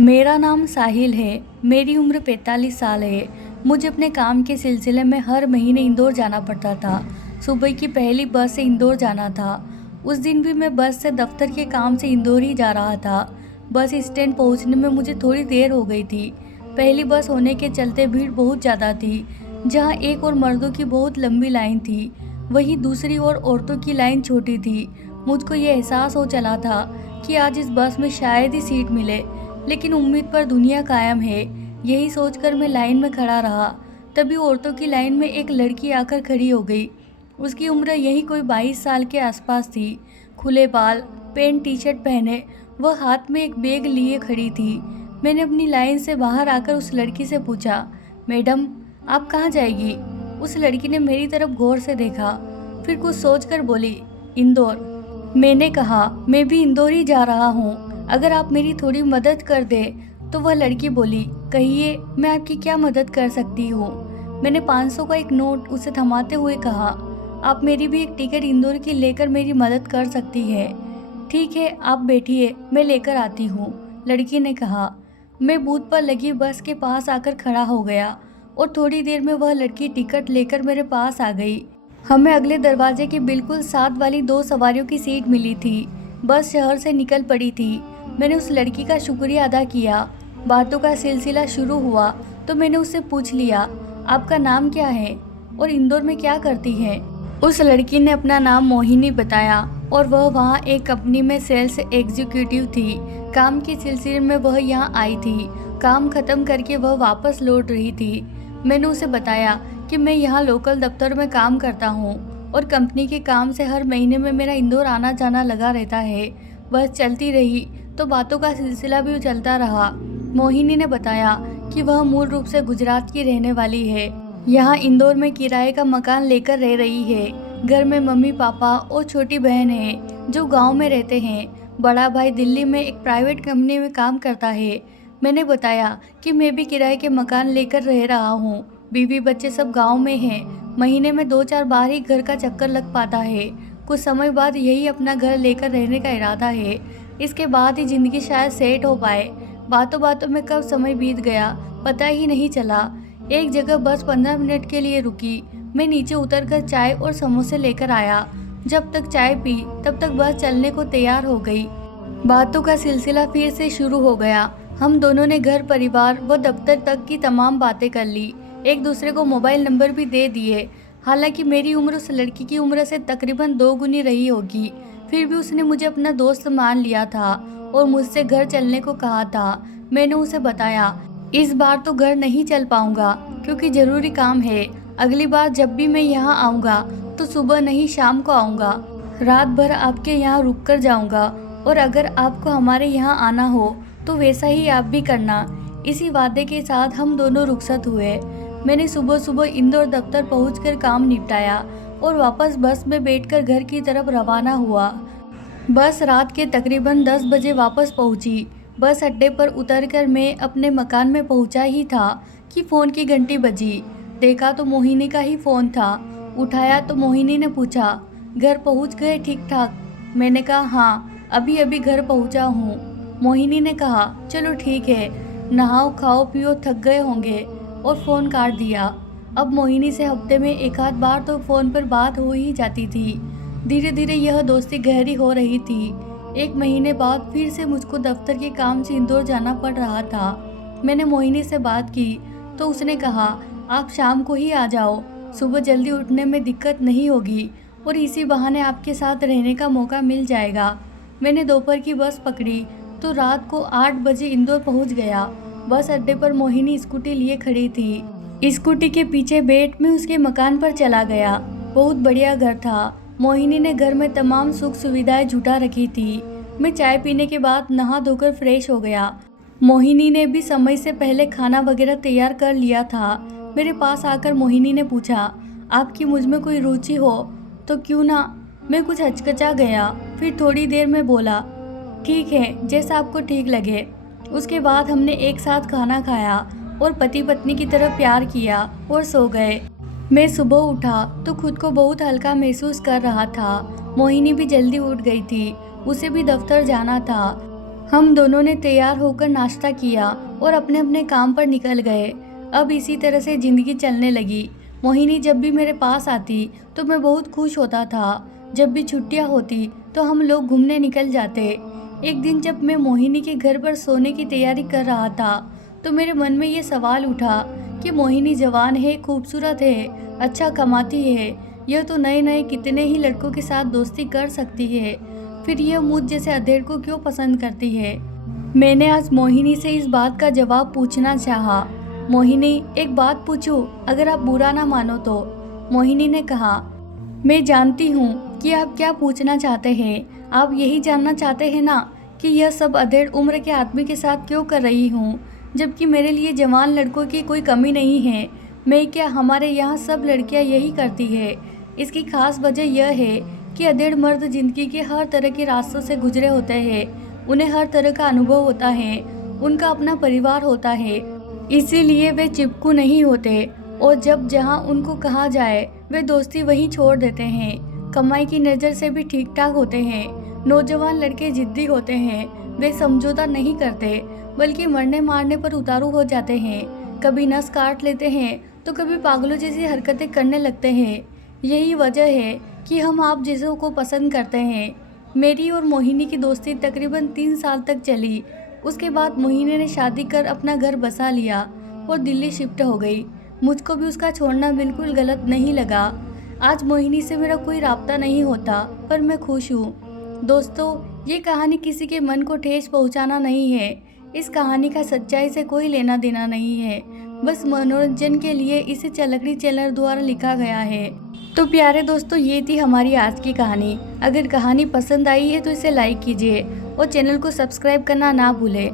मेरा नाम साहिल है। मेरी उम्र 45 साल है। मुझे अपने काम के सिलसिले में हर महीने इंदौर जाना पड़ता था। सुबह की पहली बस से इंदौर जाना था। उस दिन भी मैं बस से दफ्तर के काम से इंदौर ही जा रहा था। बस स्टैंड पहुंचने में मुझे थोड़ी देर हो गई थी। पहली बस होने के चलते भीड़ बहुत ज़्यादा थी। जहां एक और मर्दों की बहुत लंबी लाइन थी, वहीं दूसरी ओर औरतों की लाइन छोटी थी। मुझको ये एहसास हो चला था कि आज इस बस में शायद ही सीट मिले, लेकिन उम्मीद पर दुनिया कायम है। यही सोचकर मैं लाइन में खड़ा रहा। तभी औरतों की लाइन में एक लड़की आकर खड़ी हो गई। उसकी उम्र यही कोई 22 साल के आसपास थी। खुले बाल, पैंट टी शर्ट पहने, वह हाथ में एक बैग लिए खड़ी थी। मैंने अपनी लाइन से बाहर आकर उस लड़की से पूछा, मैडम, आप कहाँ जाएगी? उस लड़की ने मेरी तरफ गौर से देखा, फिर कुछ सोचकर बोली, इंदौर। मैंने कहा, मैं भी इंदौर ही जा रहा हूँ। अगर आप मेरी थोड़ी मदद कर दें। तो वह लड़की बोली, कहिए, मैं आपकी क्या मदद कर सकती हूँ? मैंने 500 का एक नोट उसे थमाते हुए कहा, आप मेरी भी एक टिकट इंदौर की लेकर मेरी मदद कर सकती है। ठीक है, आप बैठिए, मैं लेकर आती हूँ, लड़की ने कहा। मैं बूथ पर लगी बस के पास आकर खड़ा हो गया और थोड़ी देर में वह लड़की टिकट लेकर मेरे पास आ गई। हमें अगले दरवाजे के बिल्कुल साथ वाली 2 सवारियों की सीट मिली थी। बस शहर से निकल पड़ी थी। मैंने उस लड़की का शुक्रिया अदा किया। बातों का सिलसिला शुरू हुआ तो मैंने उससे पूछ लिया, आपका नाम क्या है और इंदौर में क्या करती हैं? उस लड़की ने अपना नाम मोहिनी बताया और वह वहाँ एक कंपनी में सेल्स एग्जीक्यूटिव थी। काम के सिलसिले में वह यहाँ आई थी। काम खत्म करके वह वापस लौट रही थी। मैंने उसे बताया कि मैं यहाँ लोकल दफ्तर में काम करता हूँ और कंपनी के काम से हर महीने में मेरा इंदौर आना जाना लगा रहता है। बस चलती रही तो बातों का सिलसिला भी चलता रहा। मोहिनी ने बताया कि वह मूल रूप से गुजरात की रहने वाली है। यहाँ इंदौर में किराए का मकान लेकर रह रही है। घर में मम्मी पापा और छोटी बहन है जो गांव में रहते हैं। बड़ा भाई दिल्ली में एक प्राइवेट कंपनी में काम करता है। मैंने बताया कि मैं भी किराए के मकान लेकर रह रहा हूँ। बीवी बच्चे सब गाँव में हैं। महीने में 2-4 बार ही घर का चक्कर लग पाता है। कुछ समय बाद यही अपना घर लेकर रहने का इरादा है। इसके बाद ही जिंदगी शायद सेट हो पाए। बातों बातों में कब समय बीत गया पता ही नहीं चला। एक जगह बस 15 मिनट के लिए रुकी। मैं नीचे उतरकर चाय और समोसे लेकर आया। जब तक चाय पी तब तक बस चलने को तैयार हो गई। बातों का सिलसिला फिर से शुरू हो गया। हम दोनों ने घर, परिवार व दफ्तर तक की तमाम बातें कर ली। एक दूसरे को मोबाइल नंबर भी दे दिए। हालांकि मेरी उम्र उस लड़की की उम्र से तकरीबन 2 गुनी रही होगी, फिर भी उसने मुझे अपना दोस्त मान लिया था और मुझसे घर चलने को कहा था। मैंने उसे बताया, इस बार तो घर नहीं चल पाऊंगा क्योंकि ज़रूरी काम है। अगली बार जब भी मैं यहाँ आऊँगा तो सुबह नहीं शाम को आऊँगा। रात भर आपके यहाँ रुक कर जाऊँगा और अगर आपको हमारे यहाँ आना हो तो वैसा ही आप भी करना। इसी वादे के साथ हम दोनों रुखसत हुए। मैंने सुबह सुबह इंदौर दफ्तर पहुंचकर काम निपटाया और वापस बस में बैठकर घर की तरफ रवाना हुआ। बस रात के तकरीबन 10 बजे वापस पहुंची। बस अड्डे पर उतरकर मैं अपने मकान में पहुंचा ही था कि फ़ोन की घंटी बजी। देखा तो मोहिनी का ही फ़ोन था। उठाया तो मोहिनी ने पूछा, घर पहुंच गए ठीक ठाक? मैंने कहा, हाँ, अभी अभी घर पहुंचा हूँ। मोहिनी ने कहा, चलो ठीक है, नहाओ खाओ पियो, थक गए होंगे, और फ़ोन काट दिया। अब मोहिनी से हफ्ते में एक आध बार तो फ़ोन पर बात हो ही जाती थी। धीरे धीरे यह दोस्ती गहरी हो रही थी। 1 महीने बाद फिर से मुझको दफ्तर के काम से इंदौर जाना पड़ रहा था। मैंने मोहिनी से बात की तो उसने कहा, आप शाम को ही आ जाओ, सुबह जल्दी उठने में दिक्कत नहीं होगी और इसी बहाने आपके साथ रहने का मौका मिल जाएगा। मैंने दोपहर की बस पकड़ी तो रात को 8 बजे इंदौर पहुंच गया। बस अड्डे पर मोहिनी स्कूटी लिए खड़ी थी। स्कूटी के पीछे बैठ मैं उसके मकान पर चला गया। बहुत बढ़िया घर था। मोहिनी ने घर में तमाम सुख सुविधाएं जुटा रखी थी। मैं चाय पीने के बाद नहा धोकर फ्रेश हो गया। मोहिनी ने भी समय से पहले खाना वगैरह तैयार कर लिया था। मेरे पास आकर मोहिनी ने पूछा, आपकी मुझ में कोई रुचि हो तो क्यों ना? मैं कुछ हचकचा गया, फिर थोड़ी देर में बोला, ठीक है, जैसा आपको ठीक लगे। उसके बाद हमने एक साथ खाना खाया और पति पत्नी की तरह प्यार किया और सो गए। मैं सुबह उठा तो खुद को बहुत हल्का महसूस कर रहा था। मोहिनी भी जल्दी उठ गई थी, उसे भी दफ्तर जाना था। हम दोनों ने तैयार होकर नाश्ता किया और अपने अपने काम पर निकल गए। अब इसी तरह से ज़िंदगी चलने लगी। मोहिनी जब भी मेरे पास आती तो मैं बहुत खुश होता था। जब भी छुट्टियां होती तो हम लोग घूमने निकल जाते। एक दिन जब मैं मोहिनी के घर पर सोने की तैयारी कर रहा था तो मेरे मन में ये सवाल उठा कि मोहिनी जवान है, खूबसूरत है, अच्छा कमाती है, यह तो नए नए कितने ही लड़कों के साथ दोस्ती कर सकती है, फिर यह मुझ जैसे अधेड़ को क्यों पसंद करती है। मैंने आज मोहिनी से इस बात का जवाब पूछना चाहा। मोहिनी, एक बात पूछूं, अगर आप बुरा ना मानो तो। मोहिनी ने कहा, मैं जानती हूँ कि आप क्या पूछना चाहते हैं। आप यही जानना चाहते हैं ना कि यह सब अधेड़ उम्र के आदमी के साथ क्यों कर रही हूँ, जबकि मेरे लिए जवान लड़कों की कोई कमी नहीं है। मैं क्या, हमारे यहाँ सब लड़कियाँ यही करती है। इसकी खास वजह यह है कि अधेड़ मर्द जिंदगी के हर तरह के रास्तों से गुजरे होते हैं। उन्हें हर तरह का अनुभव होता है, उनका अपना परिवार होता है, इसीलिए वे चिपकू नहीं होते और जब जहाँ उनको कहा जाए वे दोस्ती वहीं छोड़ देते हैं। कमाई की नज़र से भी ठीक ठाक होते हैं। नौजवान लड़के जिद्दी होते हैं, वे समझौता नहीं करते बल्कि मरने मारने पर उतारू हो जाते हैं। कभी नस काट लेते हैं तो कभी पागलों जैसी हरकतें करने लगते हैं। यही वजह है कि हम आप जैसों को पसंद करते हैं। मेरी और मोहिनी की दोस्ती तकरीबन 3 साल तक चली। उसके बाद मोहिनी ने शादी कर अपना घर बसा लिया और दिल्ली शिफ्ट हो गई। मुझको भी उसका छोड़ना बिल्कुल गलत नहीं लगा। आज मोहिनी से मेरा कोई राब्ता नहीं होता, पर मैं खुश हूँ। दोस्तों, ये कहानी किसी के मन को ठेस पहुँचाना नहीं है। इस कहानी का सच्चाई से कोई लेना देना नहीं है, बस मनोरंजन के लिए इसे चलकड़ी चैनल द्वारा लिखा गया है। तो प्यारे दोस्तों, ये थी हमारी आज की कहानी। अगर कहानी पसंद आई है तो इसे लाइक कीजिए और चैनल को सब्सक्राइब करना ना भूलें।